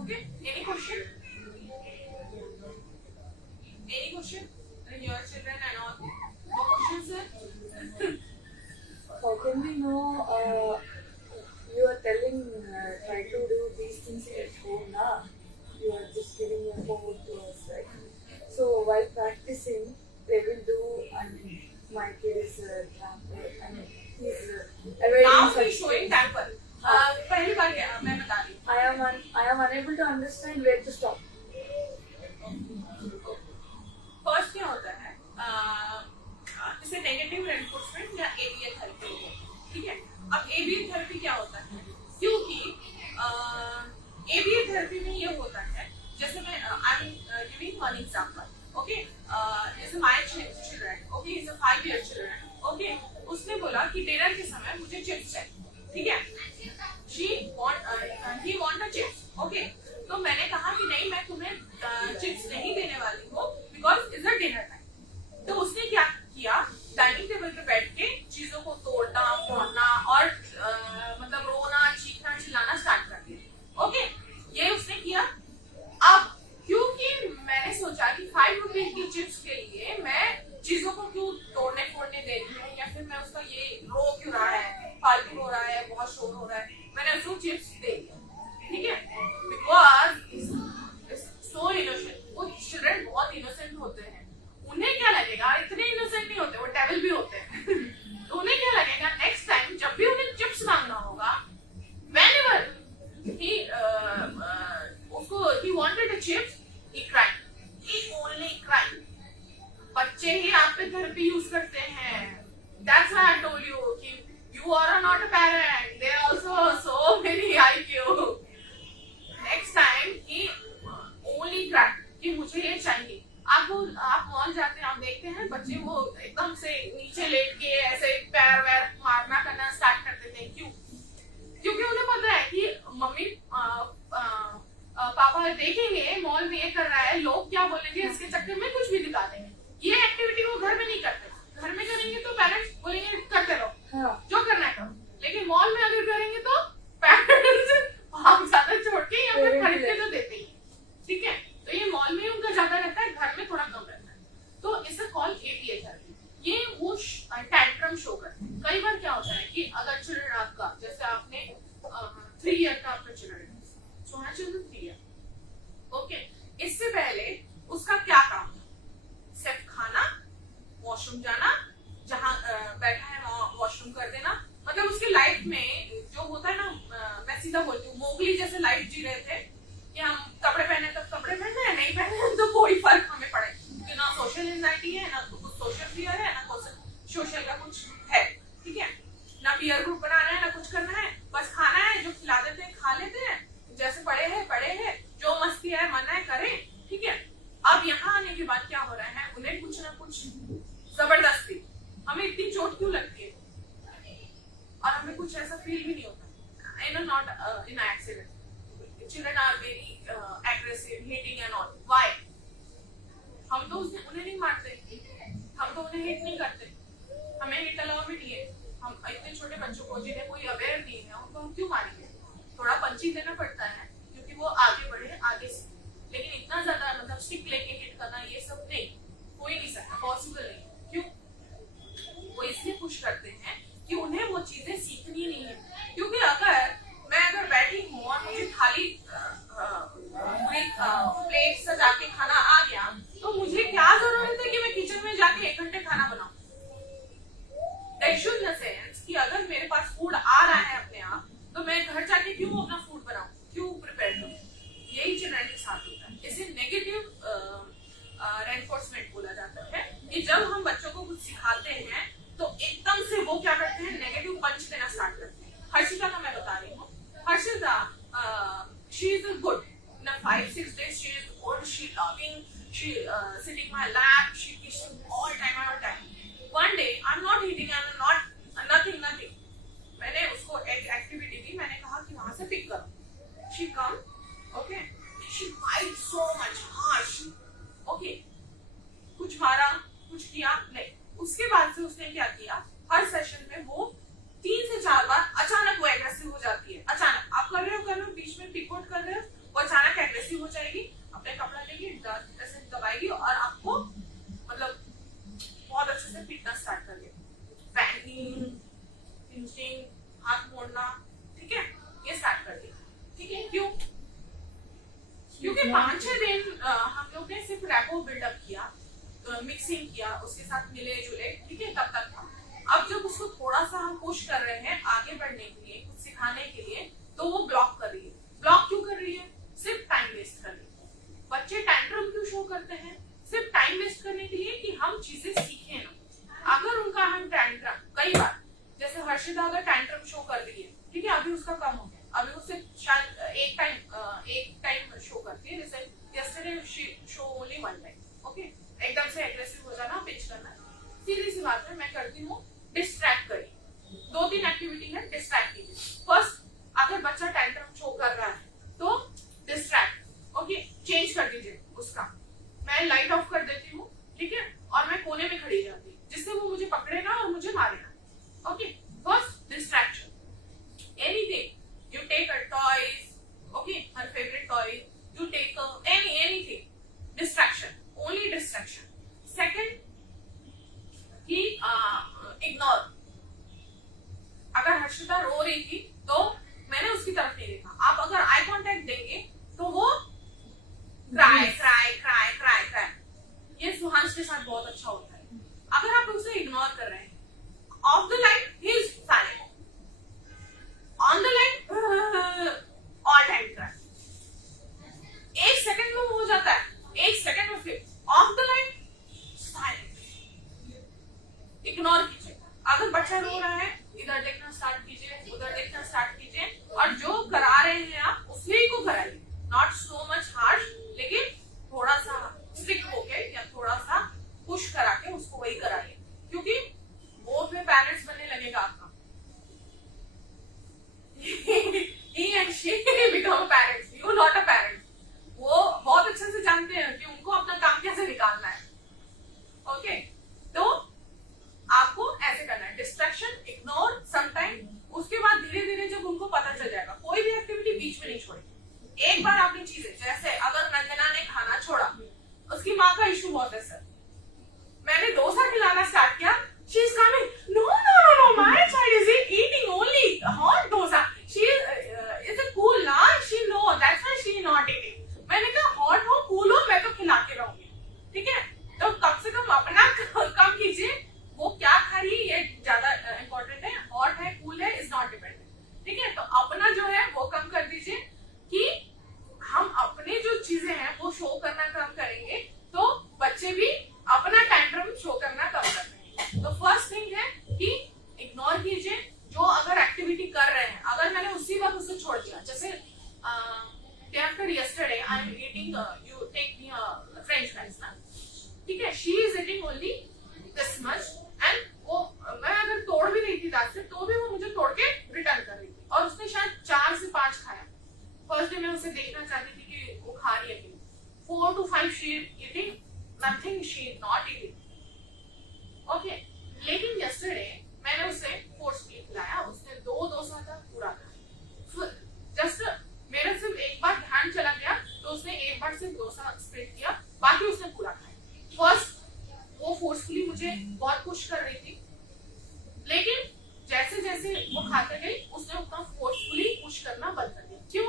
okay, any question your children and all, no questions sir? How can we know you are telling try to do these things at home now? You are just giving your homework to us, right? So while practicing, they will do. I mean, my kid is a camper. I mean, he's Now he is showing temper. पहली बार क्या मैं बता रही हूँ, I am unable to understand where to stop. First क्या होता है, इसे नेगेटिव रेनफोर्समेंट या एबीए थेरेपी, ठीक है। अब एबीए थेरेपी क्या होता है, क्योंकि एबीए थेरेपी में ये होता है, जैसे मैं I am giving one example, okay, जैसे my children, okay, is a 5 year children, okay, उसने बोला कि डिनर के समय मुझे चिप्स चाहिए, ठीक है, he want a chips, okay, तो मैंने कहा कि नहीं मैं तुम्हें चिप्स नहीं देने वाली हूँ because is a dinner time. तो उसने क्या किया, डाइनिंग टेबल पे बैठ के चीजों को तोड़ना फोड़ना और मतलब रोना चीखना चिल्लाना स्टार्ट कर दिया, ओके, ये उसने किया। अब क्योंकि मैंने सोचा कि 5 रुपए की चिप्स के लिए मैं चीजों को क्यों तोड़ने फोड़ने दे रही हूँ, या फिर मैं उसका ये रो क्यों रहा है, फालतू हो रहा है, बहुत शोर हो रहा है, मैंने उसको चिप्स दे दिया, ठीक है, बिकॉज सो इनोसेंट, वो चिल्ड्रन बहुत इनोसेंट होते हैं, उन्हें क्या लगेगा, इतने इनोसेंट नहीं होते, वो डेविल भी होते हैं तो उन्हें क्या लगेगा, नेक्स्ट टाइम जब भी उन्हें चिप्स मांगना होगा, whenever he wanted a chips, he cried, he only cried। बच्चे ही आप पे थेरेपी यूज करते हैं, that's why I told you कि you are not a parent, they also so many IQ। Next time he कि मुझे ये चाहिए। आप मॉल जाते हैं, आप देखते हैं बच्चे वो एकदम से नीचे लेट के ऐसे पैर वैर मारना करना स्टार्ट कर देते हैं। क्यों? क्योंकि उन्हें पता है कि मम्मी पापा देखेंगे मॉल में ये कर रहा है, लोग क्या बोलेंगे, इसके चक्कर में कुछ भी दिखा देंगे। ये एक्टिविटी वो घर में नहीं करते, घर में करेंगे तो पेरेंट्स बोलेंगे करते रहो, हाँ, जो करना है करो। लेकिन मॉल में अगर करेंगे तो पेरेंट्स हम ज्यादा छोड़ के या फिर खरीद के तो देते ही, ठीक है। तो ये मॉल में उनका ज्यादा रहता है, घर में थोड़ा कम रहता है। तो इसे कॉल ATHR, ये वो टैंट्रम शो करते हैं। कई बार क्या होता है कि अगर चिल्ड्रन आपका, जैसे आपने 3 ईयर का आपका चिल्ड्रन, सोना चिल्ड्रन 3 ईयर, ओके, इससे पहले उसका क्या काम था? सिर्फ खाना, वॉशरूम जाना, जहाँ बैठा है वॉशरूम कर देना। मतलब उसकी लाइफ में जो होता है ना, मैं सीधा बोलती हूँ, मोगली जैसे लाइफ जी रहे थे कि हम कपड़े पहने तब कपड़े पहनने हैं, नहीं पहने तो कोई फर्क हमें पड़े, क्योंकि ना सोशल एंजाइटी है, ना कुछ सोशल फियर है, ना सोशल का कुछ है, ठीक है। ना पीयर ग्रुप बनाना है, ना कुछ करना है, बस खाना है, जो खिला देते हैं खा लेते हैं, जैसे पड़े हैं, जो मस्ती है मन है करें, ठीक है। अब यहाँ आने के बाद क्या हो रहा है, उन्हें कुछ ना कुछ जबरदस्ती, हमें इतनी चोट क्यों लगती है और हमें कुछ ऐसा फील भी नहीं होता, in not in accident. Children are very aggressive, hitting and all. Why? हम तो उन्हें नहीं मारते, हम तो उन्हें हिट नहीं करते, हमें हिट अलाउ भी नहीं है। हम इतने छोटे बच्चों को जिन्हें कोई अवेयर नहीं है, उनको हम क्यों मारेंगे? थोड़ा पंचिंग देना पड़ता है क्योंकि वो आगे बढ़े, आगे से, लेकिन इतना ज्यादा मतलब स्टिक लेके हिट करना ये सब नहीं, कोई नहीं सकता, पॉसिबल नहीं। क्यों? वो इसलिए पुश करते हैं कि उन्हें वो चीजें सीखनी नहीं है। क्योंकि अगर बैठी हूँ और मुझे थाली प्लेट सजा के खाना आ गया, तो मुझे क्या जरूरत है कि मैं किचन में जाके 1 घंटे खाना बनाऊं? कि अगर मेरे पास फूड आ रहा है अपने आप, तो मैं घर जाके क्यों अपना फूड बनाऊं, क्यों प्रिपेयर करूं? यही चिल्ड्रन के साथ होता है। इसे नेगेटिव रेनफोर्समेंट बोला जाता है कि जब हम बच्चों को कुछ सिखाते हैं तो एकदम से वो क्या करते हैं, नेगेटिव पंच देना स्टार्ट करते हैं। हर्षिता का मैं बता रही हूँ, Harshita she is good in 5-6 days, she is good, she loving, she sitting my lap, she kissing all time. One day I'm not eating, I'm not nothing. मैंने उसको एक एक्टिविटी दी, मैंने कहा कि वहां से पिक करो। she come, okay, she bite so much harsh, okay, कुछ मारा, कुछ किया नहीं। उसके बाद से उसने क्या किया, हर सेशन में वो 3 से 4 बार अचानक वो एग्रेसिव हो जाती है। अचानक आप कर रहे हो बीच में पिक आउट कर रहे हो, वो अचानक एग्रेसिव हो जाएगी, अपने कपड़ा लेगी, ऐसे दबाएगी और आपको मतलब बहुत अच्छे से पीटना स्टार्ट कर देगी, बैंगिंग, पिंचिंग, हाथ मोड़ना, ठीक है, ये स्टार्ट कर देगी, ठीक है। क्यों? क्योंकि 5-6 दिन हम लोग ने सिर्फ रैपो बिल्डअप किया, मिक्सिंग किया, उसके साथ मिले जुले, ठीक है, तब तक था। अब जब उसको थोड़ा सा हम पुश कर रहे हैं आगे बढ़ने के लिए, कुछ सिखाने के लिए, तो वो ब्लॉक कर रही है। ब्लॉक क्यों कर रही है? सिर्फ टाइम वेस्ट कर रही है। बच्चे टैंट्रम क्यों शो करते हैं? सिर्फ टाइम वेस्ट करने के लिए कि हम चीजें सीखें ना। अगर उनका हम टैंट्रम, कई बार जैसे हर्षिता अगर टैंट्रम शो कर रही है, ठीक है, अभी उसका कम हो गया, अभी उससे शायद एक टाइम शो करती है, जैसे yesterday she show only 1 time, okay, एकदम से एग्रेसिव हो जाना, पिच करना। सीधी सी बात है, मैं करती हूँ डिस्ट्रैक्ट करिए। 2-3 एक्टिविटी है, डिस्ट्रैक्ट कीजिए। फर्स्ट, अगर बच्चा टैंट्रम शो कर रहा है तो डिस्ट्रैक्ट, ओके, चेंज कर दीजिए उसका। मैं लाइट ऑफ कर देती हूँ, ठीक है, और मैं कोने में खड़ी रहती हूँ, जिससे वो मुझे पकड़े ना और मुझे मारे ना, okay. First distraction, anything, you take a toys, okay, her favourite toy, you take anything, distraction, only distraction. Second कि इग्नोर, अगर हर्षिता रो रही थी तो मैंने उसकी तरफ नहीं देखा, आप अगर आई कोई चीजें, जैसे अगर नंदना ने खाना छोड़ा, उसकी माँ का इशू बहुत है सर, मैंने डोसा खिलाना स्टार्ट किया, she is coming, no, my child is eating only hot dosa, she is a cool na, she know that's why she not eating. मैंने कहा हॉट हो कूल हो मैं तो खिला के रहूंगी, ठीक है, तो कम से कम अपना कम कीजिए, वो क्या खा रही है ये ज्यादा इम्पोर्टेंट है, हॉट है कूल है इज नॉट डिपेंडेंट, ठीक है, तो अपना जो है वो कम कर दीजिए कि हम अपने जो चीजें हैं वो शो करना कम करेंगे तो बच्चे भी अपना टैंट्रम शो करना कम कर देंगे। तो फर्स्ट थिंग है कि इग्नोर कीजिए, जो अगर एक्टिविटी कर रहे हैं अगर मैंने उसी वक्त उसे छोड़ दिया, जैसे day after yesterday I am eating you take me french fries ना, ठीक है, she is eating only this much and वो मैं अगर तोड़ भी रही थी दांत से तो भी वो मुझे तोड़ के रिटर्न कर रही थी और उसने शायद 4 से 5 खाया। फर्स्ट डे मैं उसे देखना चाहती थी कि वो खा रही है कि 4 to 5 she eating, nothing she not eating, okay, लेकिन yesterday मैंने उसे फोर्सफुली खिलाया, उसने 2 डोसा तक पूरा खाया, जस्ट मेरे सिर्फ एक बार ध्यान चला गया तो उसने एक बार सिर्फ डोसा स्प्लिट किया, बाकी उसने पूरा खाया। फर्स्ट वो फोर्सफुली मुझे बहुत पुश कर रही थी, लेकिन जैसे जैसे वो खाते गई उसने उतना फोर्सफुली पुश करना बंद कर दिया। क्यों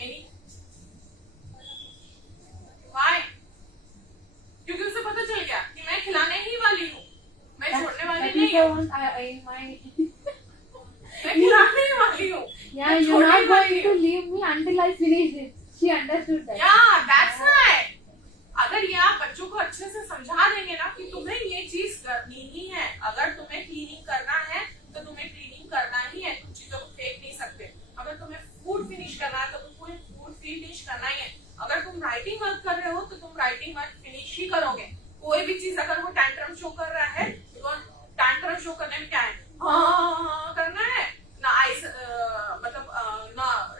एनी व्हाई? क्योंकि उसे पता चल गया कि मैं खिलाने ही वाली हूँ, मैं छोड़ने वाली नहीं हूँ, मैं खिलाने ही वाली हूँ। Yeah, you're not going to leave me until I finish it. She understood that. Yeah, that's right. अगर ये आप बच्चों को अच्छे से समझा देंगे ना कि तुम्हें ये चीज करनी ही है, अगर तुम्हें क्लीनिंग करना है तो तुम्हें क्लीनिंग करना ही है, तुम चीजों को फेंक नहीं सकते। अगर तुम्हें फूड फिनिश करना है तो तुम्हें फूड फिनिश करना ही है। अगर तुम राइटिंग वर्क कर रहे हो तो तुम राइटिंग वर्क फिनिश ही करोगे। कोई भी चीज अगर वो टैंट्रम शो कर रहा है तो टैंट्रम शो करने में क्या है, हाँ करना है ना, आइस मतलब ना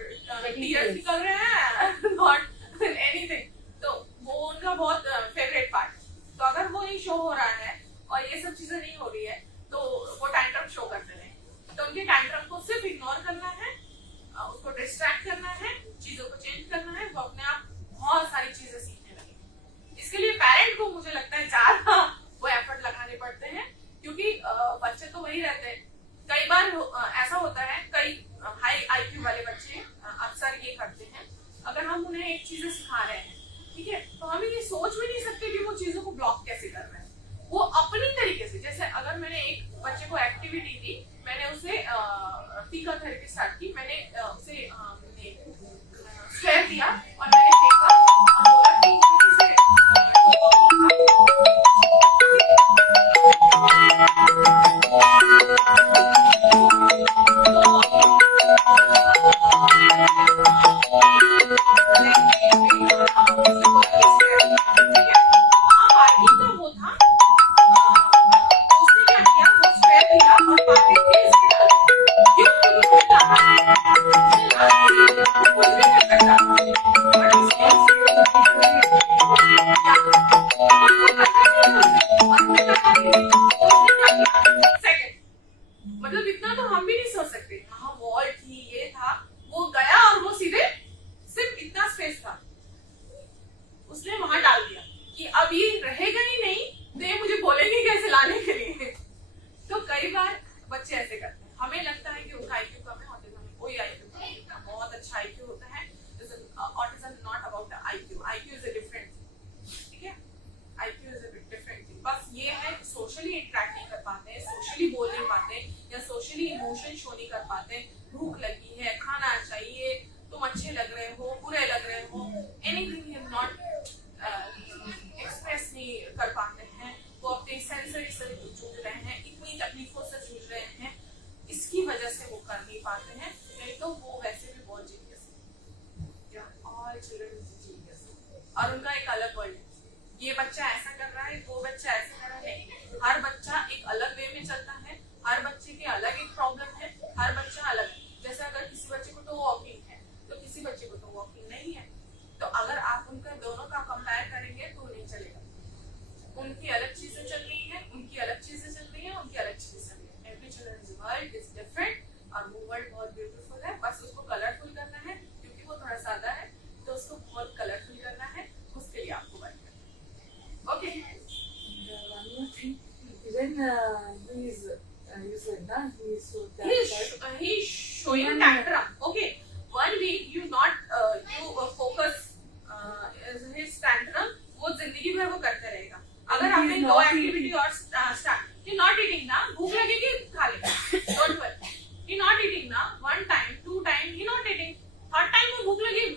टीयर्स निकल रहे हैं, नॉट एनीथिंग, तो वो उनका बहुत फेवरेट पार्ट। तो अगर वो नहीं शो हो रहा है और ये सब चीजें नहीं हो रही है तो वो टैंट्रम शो करते हैं। तो उनके टैंट्रम को सिर्फ इग्नोर करना है, उसको डिस्ट्रैक्ट करना है, चीजों को चेंज करना है, वो अपने आप बहुत सारी चीजें सीखने लगेंगे। इसके लिए पेरेंट को मुझे लगता है ज्यादा वो एफर्ट लगाने पड़ते हैं, क्योंकि बच्चे तो वही रहते हैं। कई बार ऐसा होता है, कई हाई आईक्यू वाले बच्चे अक्सर ये करते हैं, अगर हम उन्हें एक चीज सिखा रहे हैं, ठीक है, तो हम ये सोच भी नहीं सकते कि वो चीजों को ब्लॉक कैसे कर रहे हैं। वो अपनी तरीके से, जैसे अगर मैंने एक बच्चे को एक्टिविटी दी, मैंने उसे टीका थेरेपी स्टार्ट की, मैंने उसे स्क्वायर दिया और मैंने टीका बोला कि इसे मतलब इतना तो हम भी नहीं सोच सकते। हाँ वॉल थी, ये था, वो गया और वो सीधे सिर्फ इतना स्पेस था, उसने वहां डाल दिया कि अब ये रहेगा ही नहीं तो ये मुझे बोलेंगे कैसे लाने के लिए। तो कई बार बच्चे ऐसे करते हैं, हमें लगता है कि उनका आईक्यू कम है, ऑटिज्म में कोई आईक्यू कम नहीं है, बहुत अच्छा आईक्यू होता है। Autism not about IQ, IQ is a different, ठीक है, IQ is a different thing. बस ये है कि सोशली इंटरेक्ट नहीं कर पाते, सोशली बोल नहीं पाते या सोशली इमोशन शो नहीं कर पाते। भूख लगी है, खाना चाहिए, तुम अच्छे लग रहे हो, बुरे लग रहे हो, एनीथिंग नॉट एक्सप्रेस नहीं कर पाते हैं, वो अपने सेंसरी से जूझ रहे हैं, इतनी तकलीफों से जूझ रहे हैं, इसकी वजह से वो कर नहीं पाते हैं। नहीं तो वो वैसे भी बहुत जीनियस है, ऑल चिल्ड्रन इज जीनियस, और उनका एक अलग वर्ल्ड है। ये बच्चा ऐसा कर रहा है, वो बच्चा ऐसा कर रहा है, नहीं, हर बच्चा एक अलग वे में चलता है, हर बच्चे के अलग एक प्रॉब्लम है, हर बच्चा अलग है। जैसे अगर किसी बच्चे को तो वॉकिंग है तो किसी बच्चे को तो वॉकिंग नहीं है, तो अगर आप उनका दोनों का कंपेयर करेंगे तो नहीं चलेगा। उनकी अलग चीजें चल रही हैं, उनकी अलग चीजें चल रही हैं, उनकी अलग चीजें चल रही हैं। Every children is world is different, और वो वर्ल्ड बहुत ब्यूटीफुल है, बस उसको कलर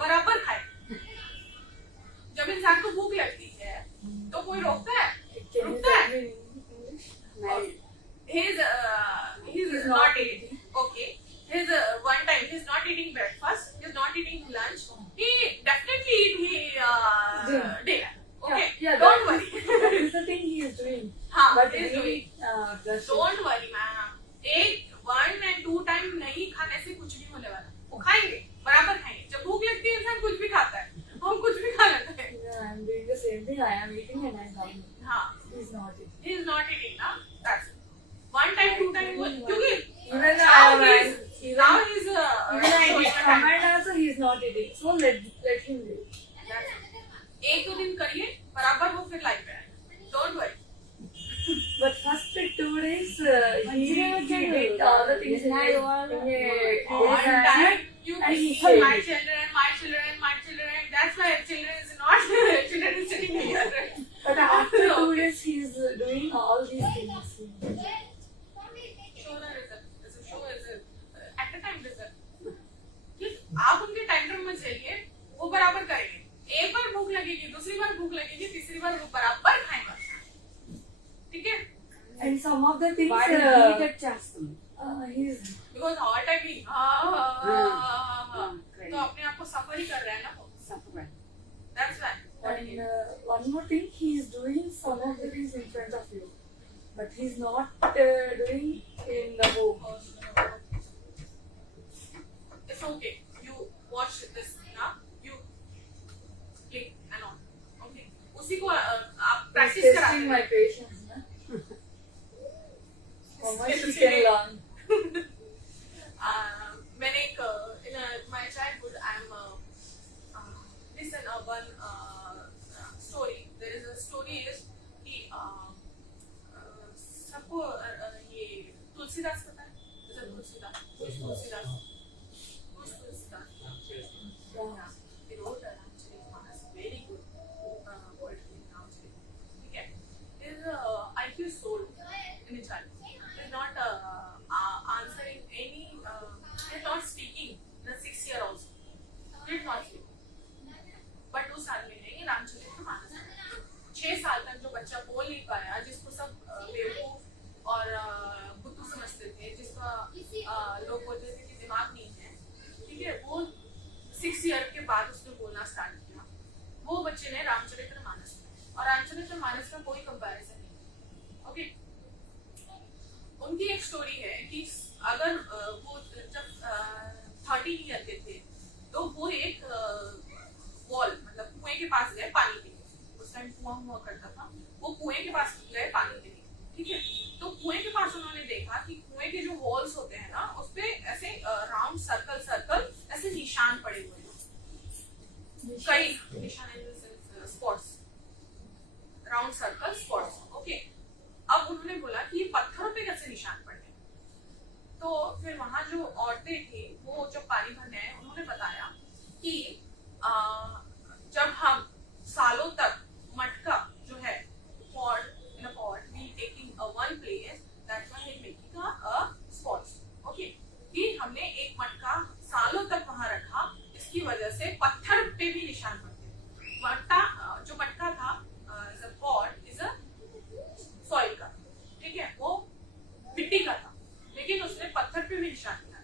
बराबर खाए। जब इंसान को भूख लगती है तो कोई रोकता है? Can you रुकता tell है? me in English? He's not eating. Okay. His one time he's not eating breakfast. He's not eating lunch. He definitely eat dinner. Okay. Yeah, Don't that worry. that is the thing he is doing. हाँ, But he is we doing. brush it. Don't worry ma'am, 1 and 2 time नहीं खाने से कुछ नहीं होने वाला। वो खाएंगे, बराबर खाएंगे। जब भूख लगती है इंसान कुछ भी खाता है, हम कुछ भी खा लेते हैं। Yeah, I'm doing the same thing. I am eating and I'm hungry. हाँ, He's not eating. he is not eating ना, that's it. 1 time 2 time वो क्योंकि Even now I he's even now he's even I showing did a comment also he's not eating. So let him do it. That's it. 1-2 दिन करिए, बराबर वो फिर life में आएगा। Don't worry. But first 2 days he did all the things in a One days time you and he keep said my it. children, my children, my children. That's why children is not children is sitting here. But after 2 days he's doing all these things. Show the result. Show result. At a time result. कि आप उनके time table में चलिए, वो बराबर करेंगे। एक बार भूख लगेगी, दूसरी बार भूख लगेगी, तीसरी बार वो बराबर खाएंगे। ठीक है? And some of the things వాడు హీటెడ్ చేస్తుంది he's Because all time he Great. तो अपने आप को सफर ही कर रहा है ना वो। Suffer That's why. and one more thing he's doing some of the things in front of you, but he's not doing in the home. It's okay. You watch this now. You click and on. Okay. उसी को आप He's practice कराते testing my हैं। patience. Na? How much he can learn. मैंने एक in my childhood I'm listen one story. There is a story is कि सबको ये तुलसीदास पता है? Is it Tulsidas? Tulsidas. Who's Tulsidas? Yeah. He wrote a Ramcharitmanas, very good poetry Ramcharitmanas. ठीक है? His IQ is so low in a child. He's not answering any. He's not speaking in a 6 year also. He's not speaking. But उस आदमी ने ये रामचरितमानस 6 साल तक जो बच्चा बोल नहीं पाया, जिसको सब बेवकूफ और बुद्धू समझते थे, जिसका लोग बोलते थे कि दिमाग नहीं है, ठीक है, वो 6 ईयर के बाद उसने बोलना स्टार्ट किया। वो बच्चे ने रामचरितमानस और रामचरितमानस का कोई कंपैरिजन नहीं। ओके, उनकी एक स्टोरी है कि अगर वो जब 13 ईयर के थे तो वो एक वॉल मतलब कुएं के पास गए पानी के लिए। उस टाइम कुआं हुआ करता था, वो कुएं के पास गए पानी के लिए। ठीक है, तो कुएं के पास उन्होंने देखा कि कुएं के जो वॉल्स होते हैं ना, उस पे ऐसे राउंड सर्कल सर्कल ऐसे निशान पड़े हुए हैं। कई निशान spots, round circle spots. Okay, अब उन्होंने बोला कि ये पत्थरों पे कैसे निशान पड़ गए। तो फिर वहां जो औरतें थी वो जब पानी भरने आए, उन्होंने बताया कि जब हम सालों तक मटका जो है pot in a pot we taking a one place that's why we making a spots. Okay, कि हमने एक मटका सालों तक वहां रखा, इसकी वजह से पत्थर पे भी निशान पड़ते। मटका जो मटका था the pot is a soil का, ठीक है, वो मिट्टी का था, लेकिन उसने पत्थर पे भी निशान किया।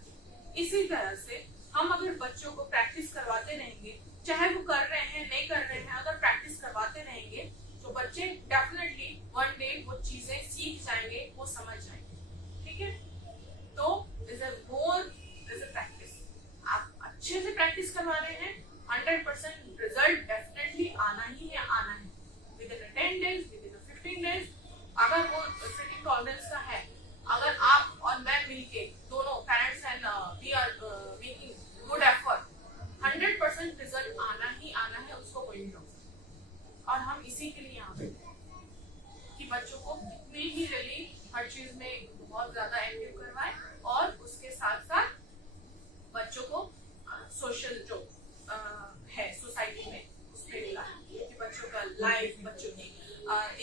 इसी तरह से हम अगर बच्चों को प्रैक्टिस करवाते रहेंगे, चाहे वो कर रहे हैं नहीं कर रहे हैं, अगर प्रैक्टिस करवाते रहेंगे तो बच्चे डेफिनेटली वन डे वो चीजें सीख जाएंगे, वो समझ जाएंगे। ठीक है, तो इज अ प्रैक्टिस। आप अच्छे से प्रैक्टिस करवा रहे हैं, 100% रिजल्ट डेफिनेटली आना ही है, आना है। With in 10 days, with in 15 days, अगर वो सिटिंग टॉलरेंस का है, अगर आप और मैं मिलके दोनों parents and we are making good effort, 100% result आना ही आना है, उसको कोई नहीं रोक सकता। और हम इसी के लिए यहाँ पे कि बच्चों को जितनी ही जल्दी हर चीज में बहुत ज्यादा एक्टिव करवाएं और उसके साथ साथ बच्चों को सोशल जो है सोसाइटी में उसमें मिला कि बच्चों का लाइफ, बच्चों की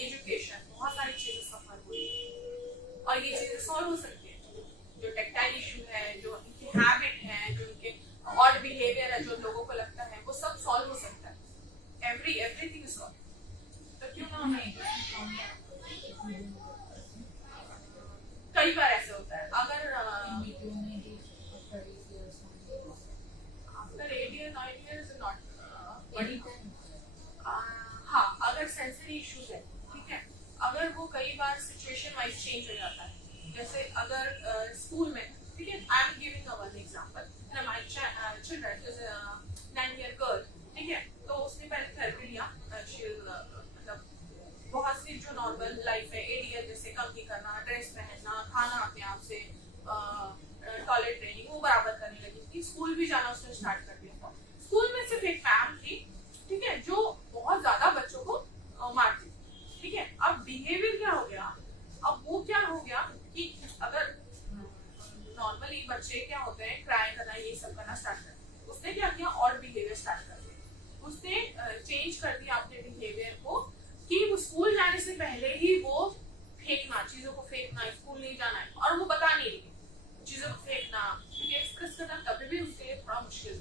एजुकेशन, बहुत सारी चीजें सफर हुई और ये चीजें सॉल्व हो सकती है। जो टेक्टाइल इशू है, जो इनकी हैबिट है, जो इनके ऑड बिहेवियर बिहेवियर है जो लोगों को लगता है वो सब सॉल्व हो सकता है, एवरीथिंग इज सॉल्व, तो क्यों ना हमें कई बार ऐसे होता है अगर आफ्टर 8 years 9 years नॉट हाँ, अगर सेंसरी इश्यूज है, ठीक है, अगर वो कई बार सिचुएशन वाइज चेंज हो जाता है, जैसे अगर स्कूल में, ठीक है, आई am giving a one example, my children is 9-year girl, ठीक है, तो उसने पहले थेरेपी लिया, मतलब बहुत सी जो नॉर्मल लाइफ है, एडीएल जैसे कंघी करना, ड्रेस पहनना, खाना अपने आप से, टॉयलेट ट्रेनिंग वो बराबर करने लगी थी, स्कूल भी जाना उसने स्टार्ट कर दिया था। स्कूल में सिर्फ एक मैम थी, ठीक है, जो बहुत ज्यादा बच्चों को मारती, ठीक है, अब बिहेवियर क्या हो गया, अब वो क्या हो गया कि अगर नॉर्मली बच्चे क्या होते हैं, क्राई करना ये सब करना स्टार्ट कर, उसने क्या किया और बिहेवियर स्टार्ट कर दिया, उसने चेंज कर दिया अपने बिहेवियर को कि वो स्कूल जाने से पहले ही वो फेंकना, चीजों को फेंकना, स्कूल नहीं जाना है, और वो बता नहीं रही चीजों को फेंकना, क्योंकि एक्सप्रेस करना कभी भी उसके लिए थोड़ा मुश्किल है,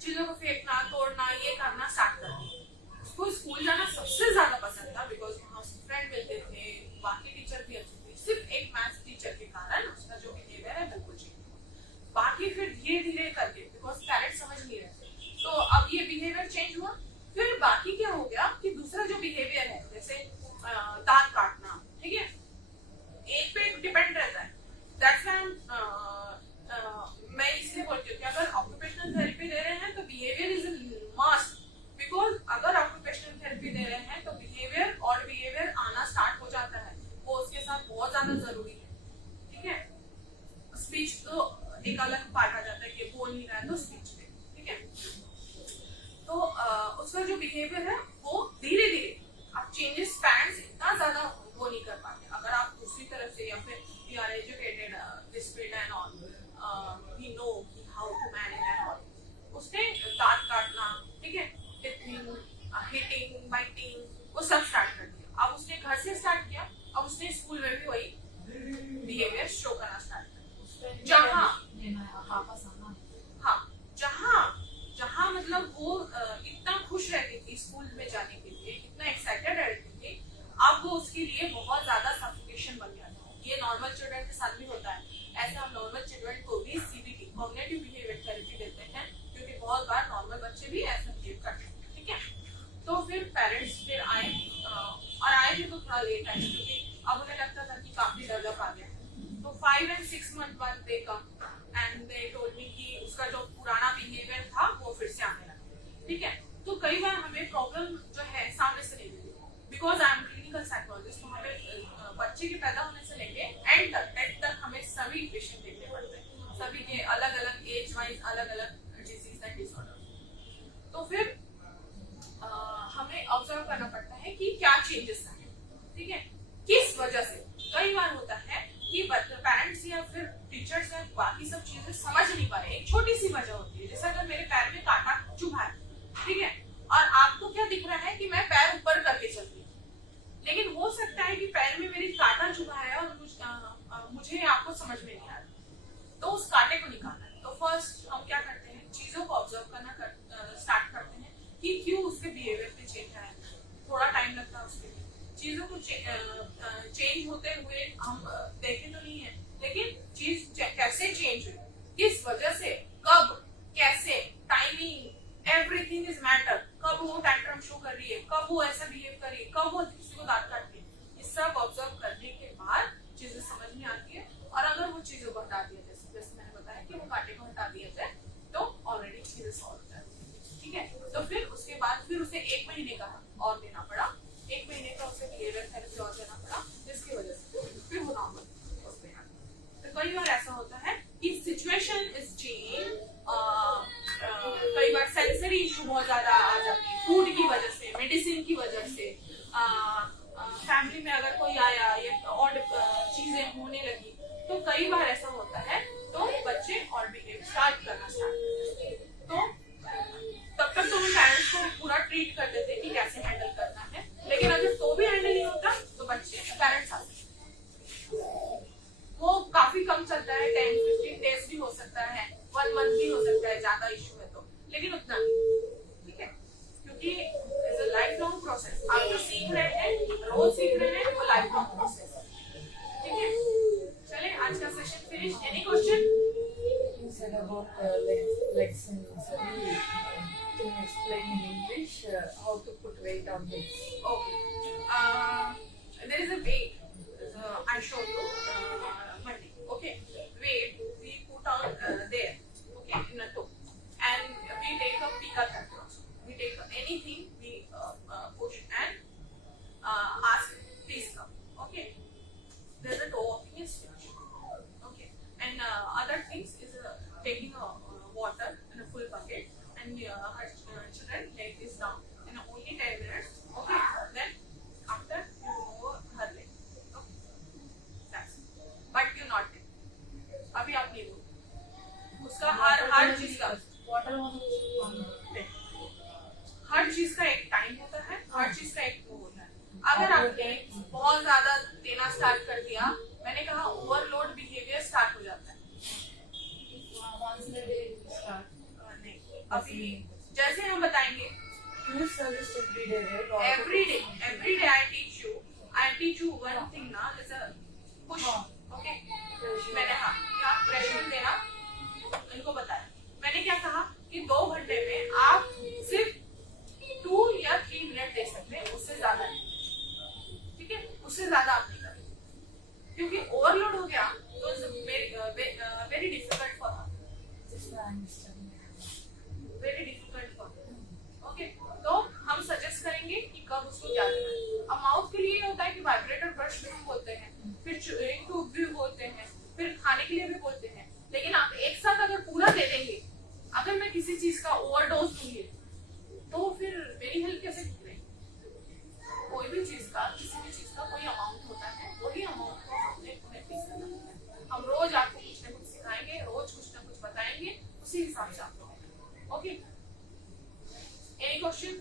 चीजों को फेंकना, तोड़ना, ये करना स्टार्ट कर दिया। उसको स्कूल जाना सबसे ज्यादा पसंद था, बिकॉज वहाँ फ्रेंड मिलते थे, बाकी टीचर भी अच्छे थे, सिर्फ एक मैथ्स टीचर के कारण उसका जो बिहेवियर है बिल्कुल चेंज हुआ। बाकी फिर धीरे धीरे करके, बिकॉज पेरेंट्स समझ नहीं रहे, तो अब ये बिहेवियर चेंज हुआ। फिर बाकी क्या हो गया कि दूसरा जो बिहेवियर है, जैसे दांत काटना, ठीक है, एक पे डिपेंड रहता है, दैट्स मैं इसलिए बोलती हूँ कि अगर ऑक्यूपेशनल थेरेपी दे रहे हैं तो बिहेवियर इज मस्ट, बिकॉज अगर ऑक्यूपेशनल थेरेपी दे रहे हैं तो बिहेवियर और बिहेवियर आना स्टार्ट हो जाता है, वो उसके साथ बहुत ज्यादा जरूरी है, ठीक है। स्पीच तो एक अलग पार्ट आ जाता है कि बोल नहीं रहा है तो स्पीच पे, ठीक है, तो उसका जो बिहेवियर है वो धीरे धीरे आप चेंजेस पेरेंट्स इतना ज्यादा वो नहीं कर पाते, अगर आप दूसरी तरफ से या फिर we are educated this field and all, we know how to manage and all, उसने दांत काटना, ठीक है, हिटिंग बाइटिंग वो सब स्टार्ट कर दिया। अब उसने घर से स्टार्ट किया, अब उसने स्कूल में भी वही बिहेवियर शो करना स्टार्ट किया, जहाँ मतलब वो इतना खुश रहती थी स्कूल में जाने के लिए, इतना एक्साइटेड रहती थी, अब वो उसके लिए बहुत ज्यादा सफोकेशन बन गया था। ये नॉर्मल चिल्ड्रन के साथ भी होता है, ऐसे हम नॉर्मल चिल्ड्रन को भी सीबीटी कॉग्निटिव बिहेवियर थेरेपी देते हैं, क्योंकि बहुत बार नॉर्मल बच्चे भी ऐसा बिहेव करते हैं, ठीक है। तो फिर पेरेंट्स फिर आए, और आए थे तो थोड़ा लेट आए, क्योंकि अब उन्हें लगता था कि काफी डेवलप आ गया, तो 5 and 6 months बाद दे come and they told me कि उसका जो पुराना बिहेवियर था वो फिर से आने लगा, ठीक है। तो कई बार हमें प्रॉब्लम जो है सामने से नहीं मिलती, because I am clinical psychologist, तो हमें बच्चे के पैदा होने से लेके एंड तक हमें सभी पेशेंट देखने पड़ते हैं, सभी के अलग अलग एज वाइज अलग अलग डिजीज एंड डिसऑर्डर, तो फिर हमें ऑब्जर्व करना पड़ता है कि क्या चेंजेस आए, ठीक है, किस वजह से। कई बार होता है कि पेरेंट्स या फिर टीचर्स या बाकी सब चीजें समझ नहीं पा रहे, एक छोटी सी वजह होती है, जैसे अगर मेरे पैर में कांटा चुभा है, ठीक है, और आपको क्या दिख रहा है कि मैं पैर ऊपर करके चलती हूँ, लेकिन हो सकता है कि पैर में मेरी कांटा चुभा है और मुझे आपको समझ में नहीं आ रहा, तो उस कांटे को निकालना है। तो फर्स्ट हम क्या करते हैं, चीजों को ऑब्जर्व करना स्टार्ट करते हैं कि क्यों उसके बिहेवियर में चेंज आया, थोड़ा टाइम लगता है उसके लिए, चीजों को चेंज होते हुए हम देखे तो नहीं है, लेकिन चीज कैसे चेंज हुई, किस वजह से, कब, कैसे, टाइमिंग, एवरीथिंग इज मैटर, कब वो टैंट्रम शो कर रही है, कब वो ऐसा बिहेव कर रही है, कब वो किसी को दांत काट रही है, ये सब ऑब्जर्व करने के बाद चीजें समझ में आती है। और अगर वो चीजों को हटा दिया जाए, जैसे मैंने बताया कि वो कांटे को हटा दिया जाए, तो ऑलरेडी चीजें सॉल्व हो जाती है, ठीक है। तो फिर उसके बाद फिर उसे 1 महीने का और देना पड़ा, 1 महीने का उसे बिहेवियर थेरेपी और देना पड़ा, जिसकी वजह से फिर वो नॉर्मल हो गया। तो कई बार ऐसा होता है कि सिचुएशन इज चेंज, कई बार सेंसरी इशू बहुत ज्यादा आ जाते हैं, फूड की वजह से, मेडिसिन की वजह से, फैमिली में अगर कोई आया या और चीजें होने लगी, तो कई बार ऐसा होता है, तो बच्चे और बिहेव स्टार्ट करना स्टार्ट करते हैं। तो तब तक तो पेरेंट्स को पूरा ट्रीट कर देते कि कैसे हैंडल करना है, लेकिन अगर तो भी हैंडल नहीं होता तो बच्चे पेरेंट्स आते हैं, वो काफी कम चलता है, 10-15 days भी हो सकता है, 1 month भी हो सकता है, ज्यादा इश्यू है तो, लेकिन उतना नहीं, ठीक है, क्योंकि it's a life long process. आप जो सीख रहे हैं, रोज सीख रहे हैं, वो लाइफ लॉन्ग प्रोसेस है, ठीक है। चले आज का session finish. Any question? You said about lessons. Can you explain in English how to put weight on things? Okay. There is a weight. I show you Monday. Okay. Weight we put on there. Okay, in a toe, and we take a pika tap also. We take anything we push and ask please come. Okay. There's a toe walking is finished. Okay. And other things is taking water in a full bucket and her children lay this down in only 10 minutes. Okay. Then after you move her leg. Okay. That's it. But you not take. अभी आप नहीं बोलो उसका हर चीज का हर चीज का एक टाइम होता है, हर चीज का एक वो होता है। अगर आपने बहुत ज्यादा देना स्टार्ट कर दिया, मैंने कहा ओवरलोड बिहेवियर स्टार्ट हो जाता है। नहीं, अभी जैसे हम बताएंगे You suggest every day, right? every day I teach you one thing ना, जैसे पुश, ओके। मैंने हाँ यहाँ प्रेशर देना इनको बताया। मैंने क्या कहा कि 2 घंटे में आप सिर्फ 2 या 3 मिनट दे सकते हैं, उससे ज्यादा नहीं, ठीक है, उससे ज्यादा आप नहीं करें, क्योंकि ओवरलोड हो गया तो very difficult for her, Just I understand. Very difficult for her. Okay, तो हम सजेस्ट करेंगे कि कब उसको क्या देना है। अब माउथ के लिए होता है कि वाइब्रेटर ब्रश भी बोलते हैं, फिर च्यूइंग ट्यूब भी बोलते हैं, फिर खाने के लिए भी बोलते हैं। लेकिन आप एक साथ अगर पूरा दे देंगे, अगर मैं किसी चीज का ओवरडोज दूंगी तो फिर मेरी हेल्थ कैसे ठीक रहेगी? कोई भी चीज का, किसी भी चीज का कोई अमाउंट होता है, वही अमाउंट को हमने उन्हें फीस करना होता है। हम रोज आपको कुछ ना कुछ सिखाएंगे, रोज कुछ ना कुछ बताएंगे, उसी हिसाब से आप लोग। Okay, any question?